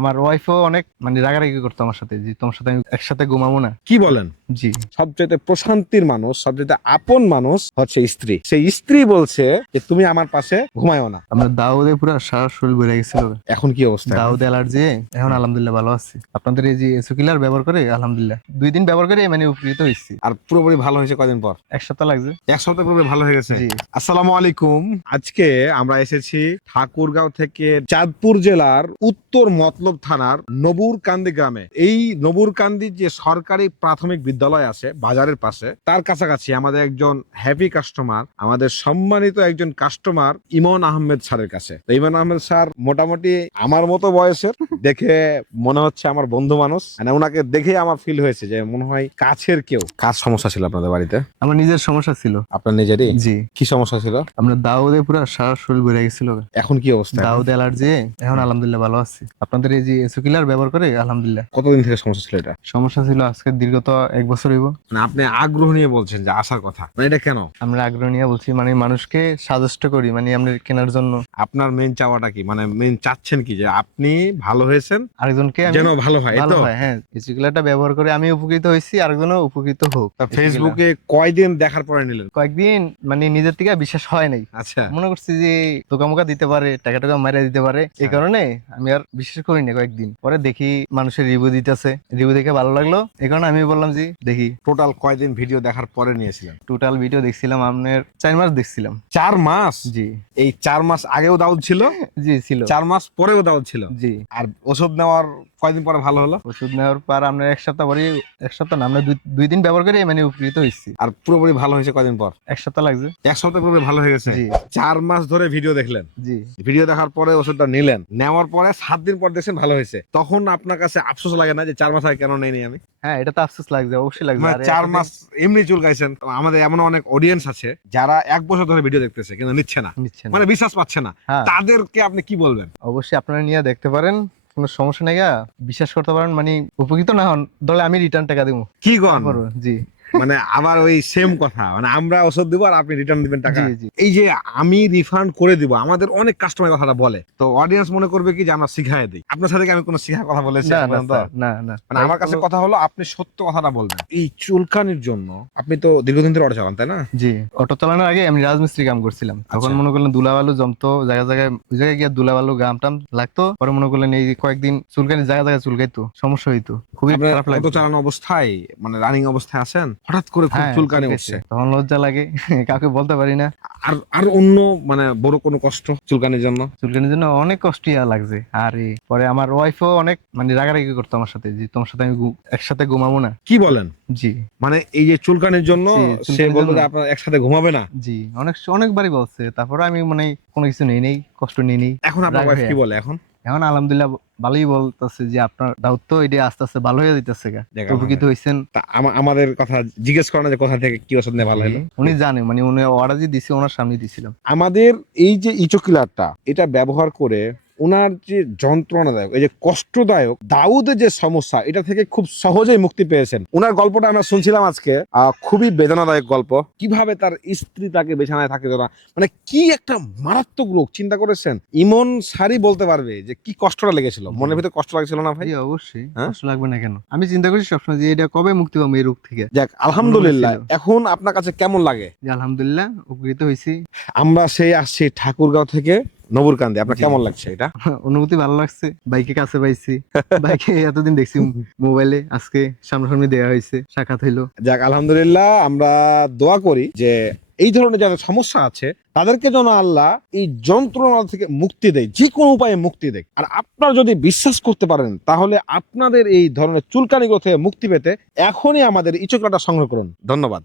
আমার ওয়াইফও অনেক মানে রাগারাগি করতো আমার সাথে, যে তোমার সাথে আমি একসাথে ঘুমাবো না। কি বলেন? জি। সবচেয়ে প্রশান্তির মানুষ, সবচেয়ে আপন মানুষ হচ্ছে স্ত্রী। সেই স্ত্রী বলছে যে তুমি আমার পাশে ঘুমায়ও না। আমরা দাউদে পুরো সারা শরীর বেড়ে গেছিল। এখন কি অবস্থা? দাউদ অ্যালার্জি। এখন আলহামদুলিল্লাহ ভালো আছি। আপনাদের এই যে এসোকিলার ব্যবহার করে আলহামদুলিল্লাহ 2 দিন ব্যবহার করে মানে উপকৃত হয়েছি। আর পুরোপুরি ভালো হয়েছে কদিন পর? 1 সপ্তাহ লাগছে। এক সপ্তাহ পুরোপুরি ভালো হয়ে গেছে। জি। আসসালামু আলাইকুম। আজকে আমরা এসেছি ঠাকুরগাঁও থেকে চাঁদপুর জেলার উত্তর মতলব থানার নবুরকান্দি গ্রামে। এই নবুরকান্দি যে সরকারি প্রাথমিক বিদ্যালয় আছে বাজারের পাশে, তার কাছাকাছি আমাদের একজন হ্যাপি কাস্টমার, আমাদের সম্মানিত একজন কাস্টমার ইমন আহমেদ স্যারের কাছে। তো ইমন আহমেদ স্যার মোটামুটি আমার মতো বয়সের, দেখে মনে হচ্ছে আমার বন্ধু মানুষ। মানে ওনাকে দেখে আমার ফিল হয়েছে যে মনে হয় কাছের কেউ। কার সমস্যা ছিল আপনাদের বাড়িতে? আমার নিজের সমস্যা ছিল। আপনার নিজেরই? জি। কি সমস্যা ছিল? আমরা দাউদে পুরো সারা শরীর বেড়ে গেছিল। এখন কি অবস্থা? দাউদ অ্যালার্জি। এখন আলহামদুলিল্লাহ ভালো আছি। আপনাদের এই যে এসোকিলার ব্যবহার করে আলহামদুলিল্লাহ। কতদিন থেকে সমস্যা ছিল এটা? সমস্যা ছিল আজকে দীর্ঘত 1 বছর হইব। মানে আপনি আগ্রহ নিয়ে বলছেন যে আসার কথা, মানে এটা কেন? আমরা আগ্রহ নিয়ে বলছি, মানে মানুষকে সাজেস্ট করি মানে আমরা কেনার জন্য। আপনার মেইন চাওয়াটা কি, মানে মেইন চাচ্ছেন কি যে আপনি ভালো হয়েছেন, আরেকজনকে যেন ভালো হয়, এই ভালো তো? হয়। হ্যাঁ, এসোকিলারটা ব্যবহার করে আমি উপকৃত হয়েছি, আরেকজনও উপকৃত হোক। তা ফেসবুকে কয়দিন দেখার পরে নিলেন? কয়েকদিন মানে নিজের থেকে বিশ্বাস হয় নাই। আচ্ছা। মনে করছি যে ধোকামোকা দিতে পারে, টাকা টাকা মারিয়া দিতে পারে, এই কারণে আমি আর বিশ্বাস করিনি। কয়েকদিন পরে দেখি মানুষের রিভিউ দিতেছে, রিভিউ দেখে ভালো লাগলো, এই কারণে আমি বললাম যে দেখি। টোটাল কয়দিন ভিডিও দেখার পরে নিয়েছিলেন? টোটাল ভিডিও দেখছিলাম আপনার 4 মাস দেখছিলাম। 4 মাস? জি। এই 4 মাস আগেও দাউদ ছিল, জি ছিল। 4 মাস পরেও দাউদ ছিল। জি। আর ওষুধ নেওয়ার কয়দিন পরে ভালো হলো? ওষুধ নেওয়ার পর আমরা 1 সপ্তাহ পরে, 1 সপ্তাহ না, আমরা 2 দিন ব্যবহার করে মানে উপকৃত হয়েছি। আর পুরোপুরি ভালো হয়েছে কদিন পর? 1 সপ্তাহ লাগছে। এক সপ্তাহ পুরোপুরি ভালো হয়ে গেছে। জি। 4 মাস ধরে ভিডিও দেখলেন। জি। ভিডিও দেখার পরে ওষুধটা নিলেন, নেওয়ার পরে 7 দিন পর দেখছেন ভালো হয়েছে, তখন আপনার কাছে আফসোস লাগে না যে 4 মাস আগে কেন নেইনি আমি? হ্যাঁ, এটা তো আফসোস লাগছে, অবশ্যই লাগছে। মানে আরে 4 মাস এমনি চুলকাইছেন। আমাদের এমন অনেক অডিয়েন্স আছে যারা 1 বছর ধরে ভিডিও দেখতেছে কিন্তু নিচ্ছে না, নিচ্ছে না। মানে বিশ্বাস পাচ্ছে না। হ্যাঁ। তাদেরকে আপনি কি বলবেন? অবশ্যই আপনারা নিয়ে দেখতে পারেন, কোনো সমস্যা নেই, বিশ্বাস করতে পারেন। মানে উপকৃত না হন তাহলে আমি রিটার্ন টাকা দেবো। কি গন? জি। মানে আবার ওই সেম কথা, মানে আমরা ওষুধ দিব আর আপনি রিটার্ন দিবেন টাকা। জি, জি। এই যে আমি রিফান্ড করে দিব, আমাদের অনেক কাস্টমার কথাটা বলে, তো অডিয়েন্স মনে করবে কি যে আমরা শিখাই দিই। আপনার সাথে কি আমি কোনো শিখা কথা বলেছি না, এখন না, পর্যন্ত? স্যার, না, না। মানে আমার কাছে কথা হলো আপনি সত্য কথাটা বলবেন। এই চুলকানির জন্য আপনি তো দীর্ঘদিন ধরে অটো চালান, তাই না? জি। অটো চালানোর আগে আমি রাজমিস্ত্রি কাম করছিলাম। তখন আচ্ছা। মনে করলেন ধুলাবালু জমতো জায়গায় জায়গায়, ওই জায়গায় গিয়ে ধুলাবালু গাম টাম লাগতো। পরে মনে করলেন এই কয়েকদিন চুলকানি জায়গায় জায়গায় চুলকাইতো, সমস্যা হইতো, খুবই আপনার খারাপ অটো লাগতো। চালানো অবস্থায়, মানে রানিং অবস্থায় আছেন, হঠাৎ করে খুব হ্যাঁ, চুলকানি চুলকাইছে। উঠছে, তখন লজ্জা লাগে, কাউকে বলতে পারি না। আর আর অন্য মানে বড় কোনো কষ্ট চুলকানির জন্য? চুলকানির জন্য অনেক কষ্ট লাগছে। আর পরে আমার ওয়াইফও অনেক মানে রাগারাগি করতো আমার সাথে, যে তোমার সাথে আমি একসাথে ঘুমাবো না। কি বলেন? জি। মানে এই যে চুলকানির জন্য জি, সে চুলকানির বলতো জন্য। যে আপনার একসাথে ঘুমাবে না? জি, অনেকবারই বলছে, তারপরে আমি মানে কোনো কিছু নেই কষ্ট নেই। এখন আপনার রাগ ওয়াইফ হয়ে। কি বলে এখন? এখন আলহামদুলিল্লাহ ভালোই বলতেছে যে আপনার দাউদ তো এটা আস্তে আস্তে ভালো হয়ে যেতেছে, যাক, উপকৃত হয়েছেন। তা আমাদের কথা জিজ্ঞেস করে না যে কোথা থেকে কি ওষুধ নিয়ে ভালো হলো? উনি জানে, মানে উনি অর্ডার যে দিছে ওনার সামনে দিছিলাম। আমাদের এই যে ইচোকিলারটা, এটা ব্যবহার করে ওনার যে যন্ত্রণাদায়ক, এই যে কষ্টদায়ক দাউদের যে সমস্যা, এটা থেকে খুব সহজেই মুক্তি পেয়েছেন। ওনার গল্পটা আমরা শুনছিলাম আজকে, খুবই বেদনাদায়ক গল্প। কিভাবে তার স্ত্রী তাকে বিছানায় থাকে না, মানে কি একটা মারাত্মক রোগ, চিন্তা করেছেন? ইমন সারি বলতে পারবে যে কি কষ্টটা লেগেছিল, মনের ভিতরে কষ্ট লাগছিল না ভাই? জি, অবশ্যই হ্যাঁ? কষ্ট লাগবে না কেন? আমি চিন্তা করি সবসময় যে এটা কবে মুক্তি পাবো এই রোগ থেকে। যাক, আলহামদুলিল্লাহ। ছিল। এখন আপনার কাছে কেমন লাগে? যে আলহামদুলিল্লাহ উপকৃত হয়েছি। আমরা সেই আসছি ঠাকুরগাঁও থেকে নবুরকান্দি, আপনার জি। কেমন লাগছে এটা? অনুভূতি ভালো লাগছে, বাইকে কাছে পাইছি। বাইকে এতদিন দেখছি মোবাইলে, আজকে সামনাসামনি দেওয়া হয়েছে, সাক্ষাৎ হইলো। যাক, আলহামদুলিল্লাহ। আমরা দোয়া করি যে এই ধরনের যাদের সমস্যা আছে তাদেরকে যেন আল্লাহ এই যন্ত্রণা থেকে মুক্তি দেয়, যে কোনো উপায়ে মুক্তি দেয়। আর আপনারা যদি বিশ্বাস করতে পারেন তাহলে আপনাদের এই ধরনের চুলকানিগুলো থেকে মুক্তি পেতে এখনই আমাদের ইচোকিলারটা সংগ্রহ করুন। ধন্যবাদ।